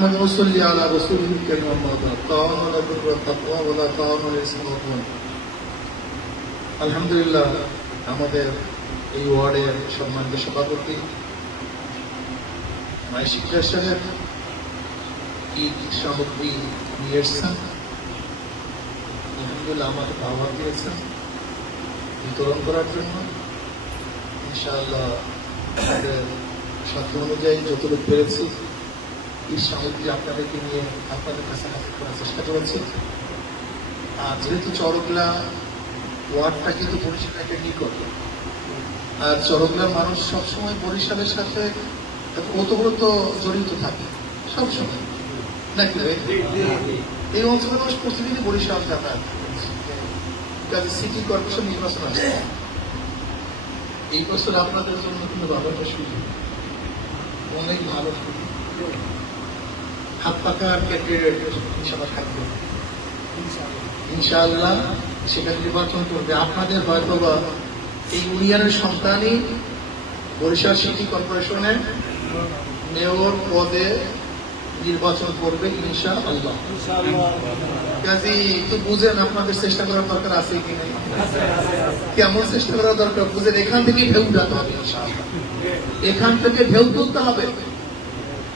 محمد وصلي على رسوله الكريم أما بعد تعاونوا على البر والتقوى ولا تعاونوا على الإثم والعدوان আলহামদুলিল্লাহ আমাদের এই ওয়ার্ডের সম্মানিত সভাপতি মাই শিক্ষা সাহেব ঈদ সামগ্রী নিয়ে এসছেন আলহামদুলিল্লাহ আমাকে আহ্বান দিয়েছেন বিতরণ করার জন্য ইনশাআল্লাহ আমাদের সাধ্য অনুযায়ী যতটুকু পেরেছি এই সামগ্রী আপনাদেরকে নিয়ে আপনাদের কাছে করার চেষ্টা করেছি। আর যেহেতু চরকলা ওয়ার্ডটা কিন্তু বরিশাল একটা নিকট, আর চরকলার মানুষ সবসময় বরিশালের সাথে ওতপ্রোত জড়িত থাকে, সবসময়। নাকি? এই অঞ্চলের মানুষ প্রতিদিনই বরিশাল যাতায়াত সিটি কর্পোরেশন নির্বাচন আছে এই বছর আপনাদের জন্য কিন্তু বাবাটা সুযোগ। অনেক ভালো সুযোগ। হাত হিসাবে থাকবে। ইনশাআল্লাহ। সেটা নির্বাচন করবে। আপনাদের হয়তো বা এই ইউনিয়নের সন্তানই বরিশাল সিটি কর্পোরেশনের মেয়র পদে নির্বাচন করবে ইনশা আল্লাহ কাজী, একটু বুঝেন আপনাদের চেষ্টা করার দরকার আছে কি নাই? কেমন চেষ্টা করার দরকার? বুঝেন, এখান থেকে ঢেউ উঠাতে হবে, ইনশাআল্লাহ। এখান থেকে ঢেউ তুলতে হবে।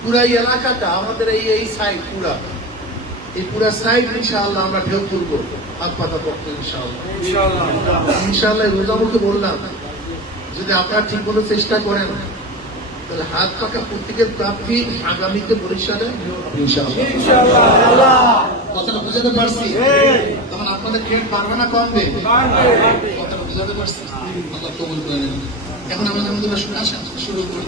পুরা এই এলাকাটা আমাদের এই এই সাইড পুরা। এই পুরা সাইড ইনশাআল্লাহ আমরা ঢেউ তুলবো হাত পাতা পক্ষে ইনশাআল্লাহ। ইনশাআল্লাহ। রোজামুখে বললাম। যদি আপনারা ঠিক মতো চেষ্টা করেন তাহলে হাত পাকা প্রত্যেকের প্রাপ্তি আগামীতে বরিশালে কথাটা বুঝাতে পারছি? তখন আপনাদের ট্রেন পারবে না কমবে? কথাটা বুঝাতে পারছি? আল্লাহ কবুল করে এখন আমরা আলহামদুলিল্লাহ শুনে আসেন শুরু করি।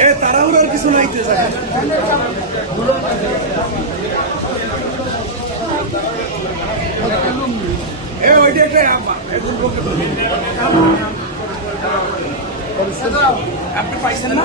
এ তাড়াহুড়ার কিছু নাইতে যায় এ ওইটা একটা আব্বা আপনি পাইছেন না?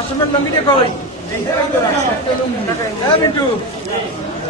আসমের লঙ্গিটা কই? মিন্টু।